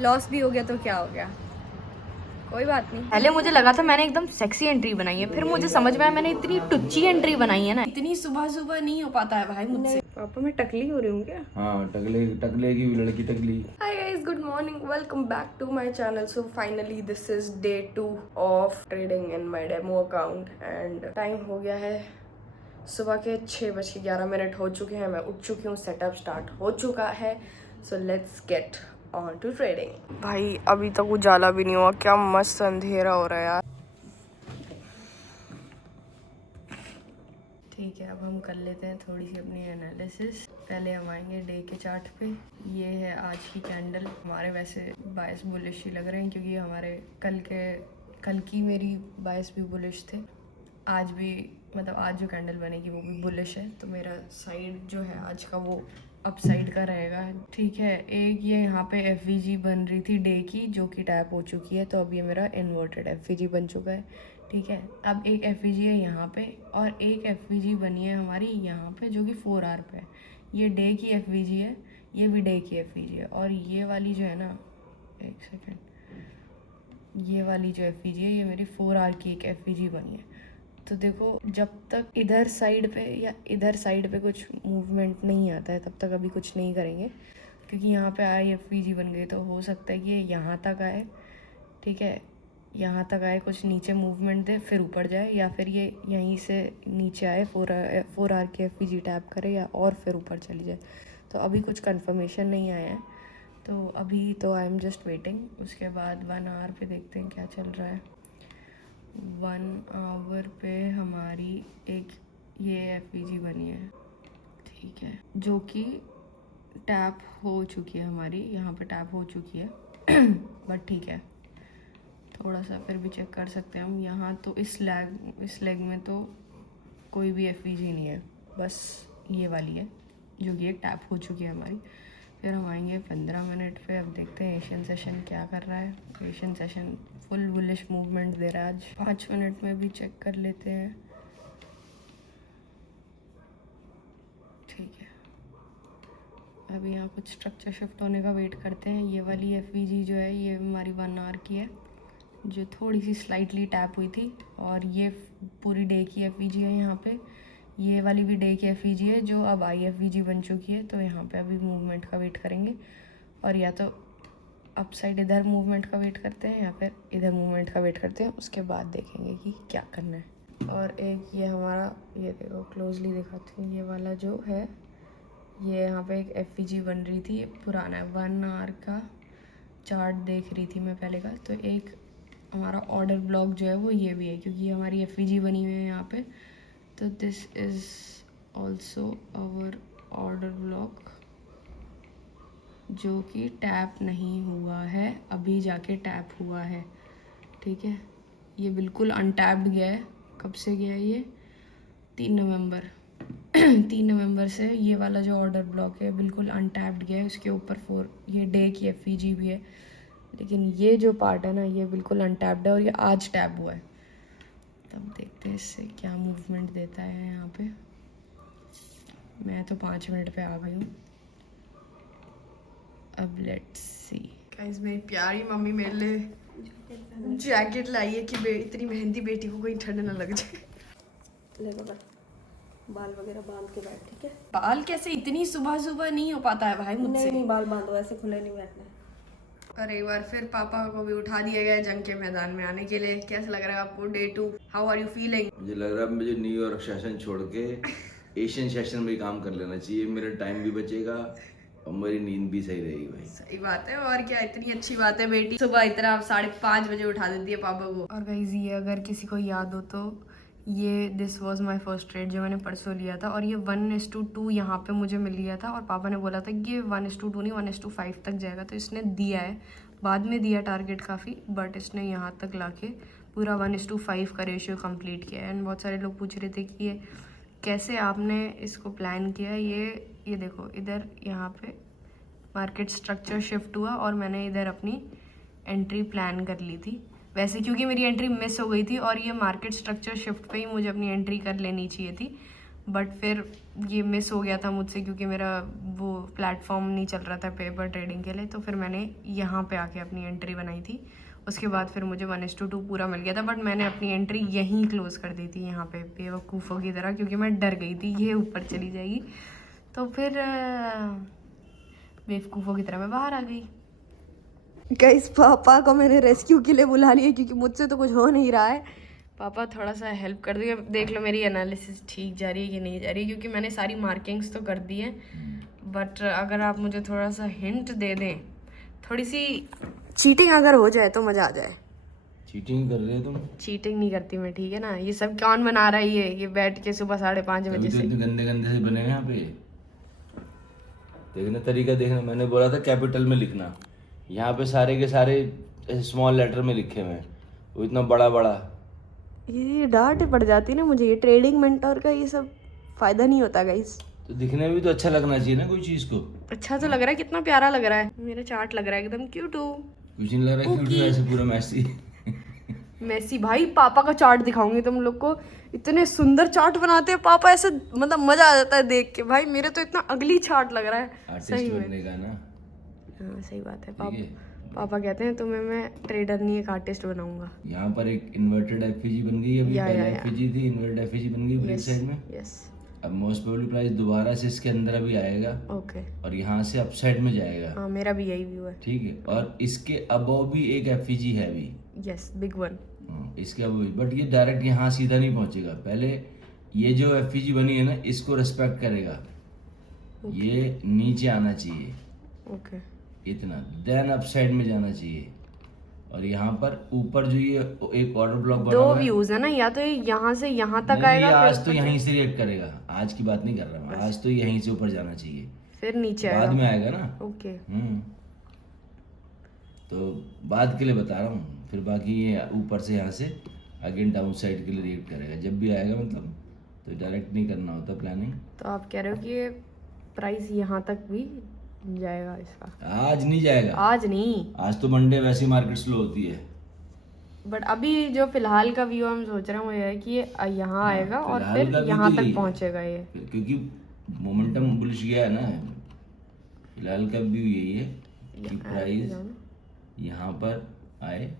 Loss भी हो गया तो क्या हो गया, कोई बात नहीं। पहले मुझे लगा था मैंने एकदम सेक्सी एंट्री बनाई है, फिर मुझे समझ में आया मैंने इतनी टुच्ची एंट्री बनाई है ना। इतनी सुबह सुबह नहीं हो पाता है भाई मुझसे। पापा मैं टकली हो रही हूँ क्या? हाँ, टकले टकले की लड़की टकली। Hi guys, good morning. Welcome back to my channel. So finally this is day 2 of trading in my demo account and time हो गया है सुबह के 6:11 हो चुके हैं। मैं उठ चुकी हूँ, सेटअप स्टार्ट हो चुका है। So let's get on to trading. भाई अभी तक उजाला भी नहीं हुआ, क्या मस्त अंधेरा हो रहा है यार। ठीक है, अब हम कर लेते हैं थोड़ी सी अपनी एनालिसिस। पहले हम आएंगे डे के चार्ट पे। ये है आज की कैंडल। हमारे वैसे बायस बुलिश ही लग रहे हैं क्योंकि हमारे कल की मेरी बायस भी बुलिश थे। आज भी मतलब आज जो कैंडल बनेगी वो भी बुलिश है, तो मेरा साइड जो है आज का वो अप साइड का रहेगा। ठीक है, एक ये यहाँ पे एफवीजी बन रही थी डे की जो कि टैप हो चुकी है, तो अब ये मेरा इन्वर्टेड एफवीजी बन चुका है। ठीक है, अब एक एफवीजी है यहाँ पे और एक एफवीजी बनी है हमारी यहाँ पे जो कि 4 आवर पे है। ये डे की एफवीजी है, ये भी डे की एफवीजी है, और ये वाली जो है ना, एक सेकेंड, ये वाली जो एफवीजी है ये मेरी 4 आवर की एक एफवीजी बनी है। तो देखो, जब तक इधर साइड पे या इधर साइड पे कुछ मूवमेंट नहीं आता है तब तक अभी कुछ नहीं करेंगे, क्योंकि यहाँ पे आई एफवीजी बन गई तो हो सकता है कि ये यहाँ तक आए। ठीक है, यहाँ तक आए, कुछ नीचे मूवमेंट दे, फिर ऊपर जाए, या फिर ये यहीं से नीचे आए, 4 आवर की एफवीजी टैप करे या और फिर ऊपर चली जाए। तो अभी कुछ कंफर्मेशन नहीं आया है, तो अभी तो आई एम जस्ट वेटिंग। उसके बाद 1 आवर पे देखते हैं क्या चल रहा है। 1 आवर पे हमारी एक ये एफवीजी बनी है, ठीक है, जो कि टैप हो चुकी है हमारी, यहाँ पे टैप हो चुकी है बट ठीक है, थोड़ा सा फिर भी चेक कर सकते हैं हम। यहाँ तो इस लेग में तो कोई भी एफवीजी नहीं है, बस ये वाली है जो कि एक टैप हो चुकी है हमारी। फिर हम आएंगे 15 मिनट पे। अब देखते हैं एशियन सेशन क्या कर रहा है। Asian session full bullish movement दे रहा है आज। 5 मिनट में भी चेक कर लेते हैं। ठीक है, अभी यहाँ कुछ स्ट्रक्चर शिफ्ट होने का वेट करते हैं। ये वाली एफवीजी जो है ये हमारी 1 आवर की है, जो थोड़ी सी स्लाइटली टैप हुई थी, और ये पूरी डे की एफवीजी है यहाँ पे। ये वाली भी डे की एफवीजी है जो अब आई एफवीजी बन चुकी है, तो यहाँ पे अभी मूवमेंट का वेट करेंगे, और या तो अप साइड इधर मूवमेंट का वेट करते हैं या फिर इधर मूवमेंट का वेट करते हैं, उसके बाद देखेंगे कि क्या करना है। और एक ये हमारा, ये देखो क्लोजली दिखाती हूँ, ये वाला जो है ये यहाँ पे एक एफवीजी बन रही थी, पुराना है, 1 आवर का चार्ट देख रही थी मैं पहले का। तो एक हमारा ऑर्डर ब्लॉक जो है वो ये भी है, क्योंकि हमारी एफवीजी बनी हुई है यहाँ पे। तो this is also our order block जो कि टैप नहीं हुआ है, अभी जाके टैप हुआ है। ठीक है, ये बिल्कुल अनटैप्ड गया है। कब से गया है ये? 3 नवंबर 3 नवंबर से ये वाला जो ऑर्डर ब्लॉक है बिल्कुल अनटैप्ड गया है। उसके ऊपर 4 ये डे की एफवीजी भी है, लेकिन ये जो पार्ट है ना ये बिल्कुल अनटैप्ड है और ये आज टैप हुआ है। तब देखते हैं इससे क्या मूवमेंट देता है यहाँ पे। मैं तो 5 मिनट पे आ गई हूँ। अब लेट्स सी। गाइस, मेरी प्यारी मम्मी मेरे लिए जैकेट लाई है कि इतनी मेहंदी बेटी को कोई ठंड ना लग जाए। ले बाबा, बाल वगैरह बांध के बैठ, ठीक है? बाल कैसे, इतनी सुबह सुबह नहीं हो पाता है भाई मुझसे। नहीं, बाल बांधो, ऐसे खुले नहीं बैठना है। और एक बार फिर पापा को भी उठा दिया गया जंग के मैदान में आने के लिए। कैसा लग रहा है आपको day 2? How are you feeling? मुझे लग रहा है मुझे न्यूयॉर्क सेशन छोड़ के एशियन सेशन में काम कर लेना चाहिए। मेरा टाइम भी बचेगा और मेरी नींद भी सही रहेगी भाई। सही बात है, और क्या, इतनी अच्छी बात है बेटी सुबह इतना 5:30 बजे उठा देती है पापा को। और गाइस, ये अगर किसी को याद हो तो ये this was my first trade जो मैंने परसों लिया था, और ये 1:2 यहाँ पे मुझे मिल गया था, और पापा ने बोला था कि ये 1:2 नहीं 1:5 तक जाएगा, तो इसने दिया है। बाद में दिया टारगेट काफ़ी, बट इसने यहाँ तक लाके पूरा 1:5 का रेशियो कंप्लीट किया है। एंड बहुत सारे लोग पूछ रहे थे कि ये कैसे आपने इसको प्लान किया। ये देखो, इधर यहाँ पे मार्केट स्ट्रक्चर शिफ्ट हुआ और मैंने इधर अपनी एंट्री प्लान कर ली थी। वैसे क्योंकि मेरी एंट्री मिस हो गई थी और ये मार्केट स्ट्रक्चर शिफ्ट पे ही मुझे अपनी एंट्री कर लेनी चाहिए थी, बट फिर ये मिस हो गया था मुझसे क्योंकि मेरा वो प्लेटफॉर्म नहीं चल रहा था पेपर ट्रेडिंग के लिए, तो फिर मैंने यहाँ पे आके अपनी एंट्री बनाई थी। उसके बाद फिर मुझे 1:2 पूरा मिल गया था, बट मैंने अपनी एंट्री यहीं क्लोज़ कर दी थी यहाँ पे बेवकूफ़ों की तरह, क्योंकि मैं डर गई थी ये ऊपर चली जाएगी। तो फिर बेवकूफ़ों की तरह मैं बाहर आ गई। गाइस पापा को मैंने रेस्क्यू के लिए बुला लिया क्योंकि मुझसे तो कुछ हो नहीं रहा है। पापा थोड़ा सा हेल्प कर दिए, देख लो मेरी एनालिसिस ठीक जा रही है कि नहीं जा रही, क्योंकि मैंने सारी मार्किंग्स तो कर दी हैं, बट अगर आप मुझे थोड़ा सा हिंट दे दें, थोड़ी सी चीटिंग अगर हो जाए तो मज़ा आ जाए। चीटिंग कर रहे हो तुम? चीटिंग नहीं करती मैं, ठीक है ना। ये सब कौन बना रहा है? ये बैठ के सुबह 5:30 बजे तो से। इतने गंदे गंदे से बने हैं यहाँ पे। देखना तरीका देखना, मैंने बोला था कैपिटल में लिखना, यहाँ पे सारे के सारे स्मॉल लेटर में लिखे हुए हैं, वो इतना बड़ा बड़ा। ये डांट पड़ जाती है ना मुझे, ये ट्रेडिंग मेंटोर का ये सब फायदा नहीं होता गाइस। तो दिखने में भी तो अच्छा लगना चाहिए ना कोई चीज को। अच्छा तो लग रहा है, कितना प्यारा लग रहा है मेरा चार्ट, लग रहा है एकदम क्यूट। कुछ नहीं लग रहा है क्यों, ऐसे पूरा मैसी। मैसी भाई, पापा का चार्ट दिखाऊंगी तुम लोग को, इतने सुंदर चार्ट बनाते हैं पापा, ऐसे मतलब मजा आ जाता है देख के। भाई मेरे तो इतना अगली चार्ट लग रहा है सही में। बनने का ना। हाँ सही बात है। ठीक है। पापा कहते हैं तुम्हें मैं ट्रेडर नहीं एक आर्टिस्ट बनाऊंगा। यहाँ पर एक इन्वर्टेड एफईजी बन गई, अभी पहले एफईजी थी, इन्वर्टेड एफईजी बन गई ब्रेक साइड में। यस। अब मोस्ट प्रोबेबली प्राइस दोबारा से इसके अंदर अभी आएगा। ओके। और यहाँ से अपसाइड में जाएगा। हाँ मेरा भी यही व्यू है। ठीक है, और इसके अबव भी एक एफईजी है अभी। Yes, big one. इसके अबव, बट ये डायरेक्ट यहाँ सीधा नहीं पहुंचेगा, पहले ये जो एफईजी बनी है ना इसको रेस्पेक्ट करेगा। ये नीचे आना चाहिए ओके इतना, देन अपसाइड में जाना चाहिए। और यहाँ पर ऊपर जो ये एक ऑर्डर ब्लॉक बना दो हुआ है, व्यूज है ना, या तो ये यहाँ से यहाँ तक नहीं, आएगा, ये फिर आज तो यहीं से रिएक्ट करेगा, आज की बात नहीं कर रहा मैं, आज तो यहीं से ऊपर जाना चाहिए, फिर नीचे बाद आएगा। में आएगा ना। ओके। तो बाद के लिए बता रहा हूँ, फिर बाकी ये ऊपर से यहाँ से अगेन डाउन साइड के लिए रिएक्ट करेगा जब भी आएगा, मतलब तो डायरेक्ट नहीं करना होता प्लानिंग। तो आप कह रहे हो कि ये प्राइस यहाँ तक भी जाएगा इसका? आज नहीं जाएगा, आज नहीं, आज तो मंडे वैसे मार्केट स्लो होती है। बट अभी जो फिलहाल का व्यू हम सोच रहे हैं वो ये है कि ये यहाँ आएगा और फिलहाल फिर का भी यहाँ तो तक यही है। पहुँचेगा ये, क्योंकि मोमेंटम बुलिश गया है ना। फिलहाल का व्यू यही है कि प्राइस यहाँ पर आए।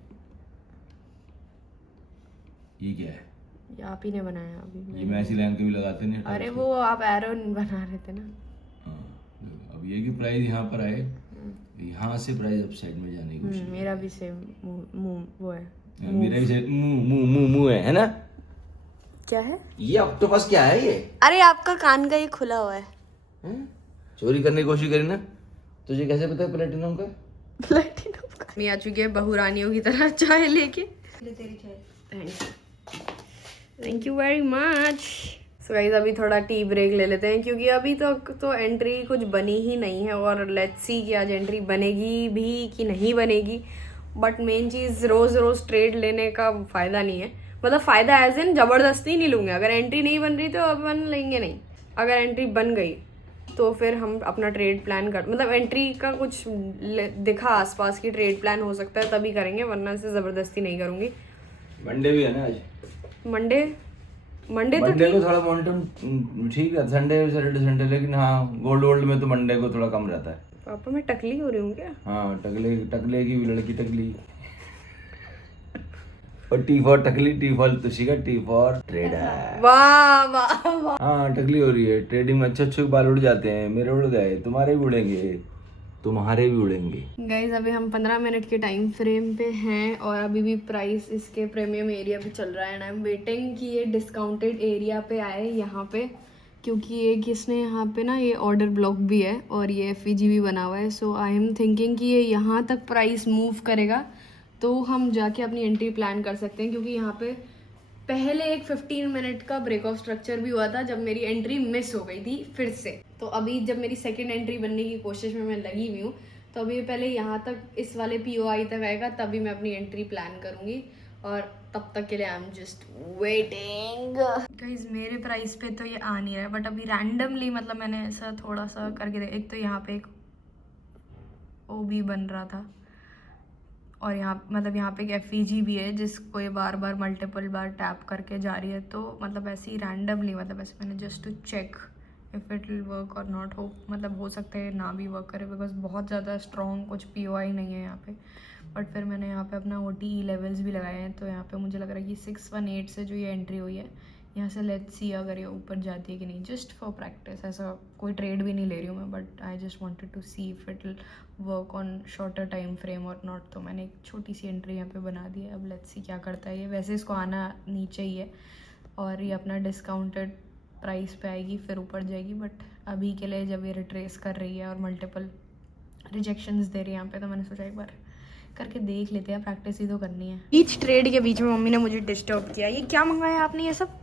ये क्या है? ये आप ही ने बनाया अभी। ये मैं ऐसी लाइन कभी लगाते नहीं। अरे वो आप एरो बना रहे थे ना। हाँ, अब ये कि प्राइस यहाँ पर आए, यहाँ से प्राइस अपसाइड में जाने की कोशिश। मेरा भी सेम मुंह वो है। मेरा भी मुंह है ना। क्या है ये ऑक्टोपस? क्या है ये? अरे आपका कान का ये खुला हुआ है। चोरी करने की कोशिश करी ना, तुझे कैसे पता है प्लेटिनम का? प्लेटिनम का। मैं आ चुकी है बहुरानियों की तरह चाय लेके। तेरी चाय। Thank you very much. So guys अभी थोड़ा टी ब्रेक ले लेते हैं क्योंकि अभी तक तो एंट्री कुछ बनी ही नहीं है, और लेट्स सी कि आज एंट्री बनेगी भी कि नहीं बनेगी। बट मेन चीज़ रोज़ रोज़ ट्रेड लेने का फ़ायदा नहीं है, मतलब फ़ायदा एज इन ज़बरदस्ती नहीं लूँगे। अगर एंट्री नहीं बन रही तो अपन लेंगे नहीं, अगर एंट्री बन गई तो फिर हम अपना ट्रेड प्लान कर, मतलब एंट्री का कुछ दिखा आसपास की ट्रेड प्लान हो सकता है तभी करेंगे, वरना से ज़बरदस्ती नहीं करूँगी। मंडे भी है ना आज। मंडे तो मंडे को थोड़ा मोमेंटम ठीक है, संडे सैटरडे संडे, लेकिन हाँ गोल्ड में तो मंडे को थोड़ा कम रहता है। पापा मैं टकली हो रही हूँ क्या? हाँ टकले की भी लड़की टकली। और टी फॉर टकली, टी फॉर तुशी का, टी फॉर ट्रेडर। वाह वाह वाह। हाँ टकली हो रही है, ट्रेडिंग में अच्छे बाल उड़ जाते हैं, मेरे उड़ गए, तुम्हारे भी उड़ेंगे, तुम्हारे भी उड़ेंगे। गाइज अभी हम 15 मिनट के टाइम फ्रेम पे हैं और अभी भी प्राइस इसके प्रीमियम एरिया पे चल रहा है, एंड आई एम वेटिंग कि ये डिस्काउंटेड एरिया पे आए यहाँ पे, क्योंकि एक इसने यहाँ पे ना ये ऑर्डर ब्लॉक भी है और ये एफईजी भी बना हुआ है। सो आई एम थिंकिंग कि ये यहाँ तक प्राइस मूव करेगा तो हम जाके अपनी एंट्री प्लान कर सकते हैं, क्योंकि यहाँ पे पहले एक 15 मिनट का ब्रेक ऑफ स्ट्रक्चर भी हुआ था जब मेरी एंट्री मिस हो गई थी फिर से। तो अभी जब मेरी सेकंड एंट्री बनने की कोशिश में मैं लगी हुई हूँ, तो अभी पहले यहाँ तक इस वाले POI तक आएगा तभी मैं अपनी एंट्री प्लान करूँगी, और तब तक के लिए I am just waiting. Guys मेरे प्राइस पे तो ये आ नहीं रहा है, बट अभी रैंडमली मतलब मैंने ऐसा थोड़ा सा करके एक तो यहाँ पे एक OB बन रहा था और यहाँ मतलब यहाँ पे एक एफईजी भी है जिसको ये बार बार मल्टीपल बार टैप करके जा रही है, तो मतलब ऐसे ही रैंडमली, मतलब ऐसे मैंने just to check if it will work और नॉट, हो मतलब हो सकता है ना भी वर्क करे बिकॉज बहुत ज़्यादा स्ट्रॉन्ग कुछ POI नहीं है यहाँ पे। बट फिर मैंने यहाँ पे अपना OTE लेवल्स भी लगाए हैं, तो यहाँ पे मुझे लग रहा है कि 618 से जो ये एंट्री हुई है यहाँ से लेट्स सी अगर ये ऊपर जाती है कि नहीं, जस्ट फॉर प्रैक्टिस। ऐसा कोई ट्रेड भी नहीं ले रही हूँ मैं, but I just wanted to see if it will work on shorter time frame और नॉट। तो मैंने एक छोटी सी एंट्री यहाँ पे बना दी है, अब लेट्स सी क्या करता है ये। वैसे इसको आना नीचे ही है और ये अपना डिस्काउंटेड प्राइस पे आएगी फिर ऊपर जाएगी, बट अभी के लिए जब ये रिट्रेस कर रही है और मल्टीपल रिजेक्शंस दे रही है यहाँ पे, तो मैंने सोचा एक बार करके देख लेते हैं, प्रैक्टिस ही तो करनी है। बीच ट्रेड के बीच में मम्मी ने मुझे डिस्टर्ब किया। ये क्या मंगाया आपने? ये सब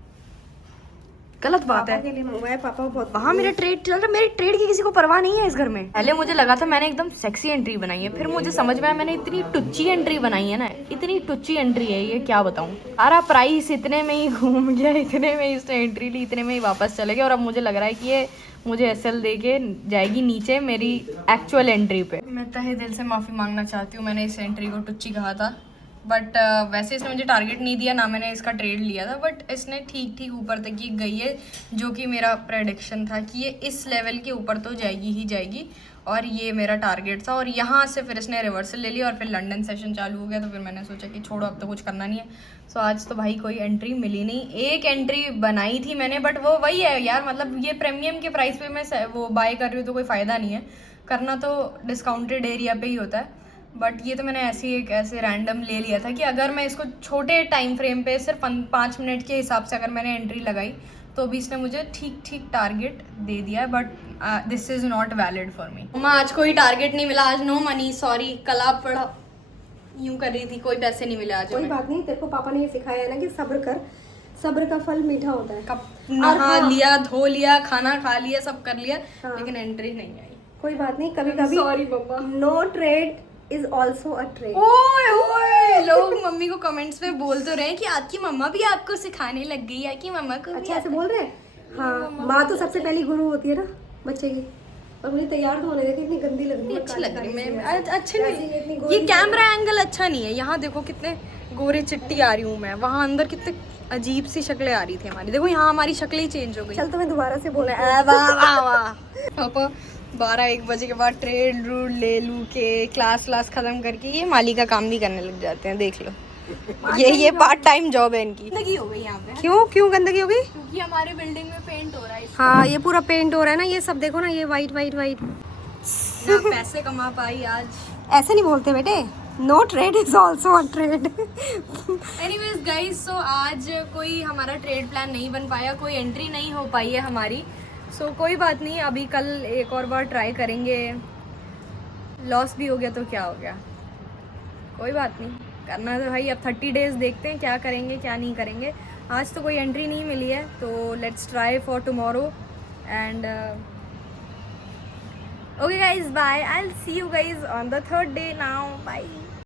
गलत बात है। के लिए मंगवाया पापा बहुत। वहाँ मेरा ट्रेड चल रहा है, मेरे ट्रेड की किसी को परवाह नहीं है इस घर में। पहले मुझे लगा था मैंने एकदम सेक्सी एंट्री बनाई है, फिर मुझे समझ में आया मैंने इतनी टुच्ची एंट्री बनाई है ना, इतनी टुच्ची एंट्री है ये, क्या बताऊँ। सारा प्राइस इतने में ही घूम गया, इतने में ही उसने एंट्री ली, इतने में ही वापस चले गए, और अब मुझे लग रहा है कि ये मुझे SL दे के जाएगी नीचे मेरी एक्चुअल एंट्री पे। मैं तहे दिल से माफ़ी मांगना चाहती हूँ, मैंने इस एंट्री को टुच्ची कहा था, बट वैसे इसने मुझे टारगेट नहीं दिया, ना मैंने इसका ट्रेड लिया था, बट इसने ठीक ठीक ऊपर तक ही गई है, जो कि मेरा प्रेडिक्शन था कि ये इस लेवल के ऊपर तो जाएगी ही जाएगी, और ये मेरा टारगेट था। और यहाँ से फिर इसने रिवर्सल ले लिया और फिर लंदन सेशन चालू हो गया, तो फिर मैंने सोचा कि छोड़ो अब तो कुछ करना नहीं है। सो आज तो भाई कोई एंट्री मिली नहीं। एक एंट्री बनाई थी मैंने, बट वो वही है यार, मतलब ये प्रीमियम के प्राइस पे मैं वो बाय कर रही हूँ तो कोई फ़ायदा नहीं है, करना तो डिस्काउंटेड एरिया पे ही होता है। बट ये तो मैंने ऐसे रैंडम ले लिया था कि अगर मैं इसको छोटे टाइम फ्रेम पे सिर्फ 5 मिनट के हिसाब से अगर मैंने एंट्री लगाई तो भी इसने मुझे ठीक ठीक टारगेट दे दिया है, but this is not valid for me. मैं आज कोई टारगेट नहीं मिला, आज नो मनी, सॉरी। कल आप पढ़ा यूँ कर रही थी, कोई पैसे नहीं मिले आज। कोई बात नहीं, तेरे को पापा ने ये सिखाया है ना कि सब्र कर, सब्र का फल मीठा होता है। कब नहा लिया, धो लिया, खाना खा लिया, सब कर लिया, लेकिन एंट्री नहीं आई। कोई बात नहीं, कभी कभी सॉरी पापा, no trade is also a trade. ओए ओए, लोग मम्मी को कमेंट्स में बोल तो रहे हैं कि आपकी मम्मा भी आपको सिखाने लग गई है, कि मम्मा को अच्छा ऐसे बोल रहे हैं? हाँ, माँ तो सबसे पहली गुरु होती है ना बच्चे की। और मुझे तैयार तो होने देती, इतनी गंदी लग रही है, अच्छी लग रही है। मैं अच्छे नहीं, नहीं, ये कैमरा एंगल अच्छा नहीं है। यहाँ देखो कितने गोरे चिट्टी आ रही हूँ मैं, वहाँ अंदर कितने अजीब सी शक्लें आ रही थी हमारी। देखो यहाँ हमारी शक्लें ही चेंज हो गई। चल तो मैं दोबारा से बोल पापा 12-1 बजे के बाद ट्रेड रूड ले लू के क्लास ख़त्म करके ये माली का काम भी करने लग जाते हैं, देख लो। ये पार्ट टाइम जॉब है इनकी। गंदगी हो गई यहाँ पे। क्यों गंदगी हो गई? क्योंकि हमारे बिल्डिंग में पेंट हो रहा है। हाँ, ये पूरा पेंट हो रहा है ना, ये सब देखो ना, ये वाइट वाइट वाइट। ना पैसे कमा पाई आज। ऐसे नहीं बोलते बेटे, no trade is also a trade. Anyways guys, so आज कोई हमारा ट्रेड प्लान नहीं बन पाया, कोई एंट्री नहीं हो पाई है हमारी। सो कोई बात नहीं, अभी कल एक और बार ट्राई करेंगे। लॉस भी हो गया तो क्या हो गया, कोई बात नहीं, करना तो भाई। अब 30 डेज देखते हैं क्या करेंगे क्या नहीं करेंगे। आज तो कोई एंट्री नहीं मिली है, तो let's try for tomorrow and okay guys, bye. I will see you guys on the 3rd day now, bye.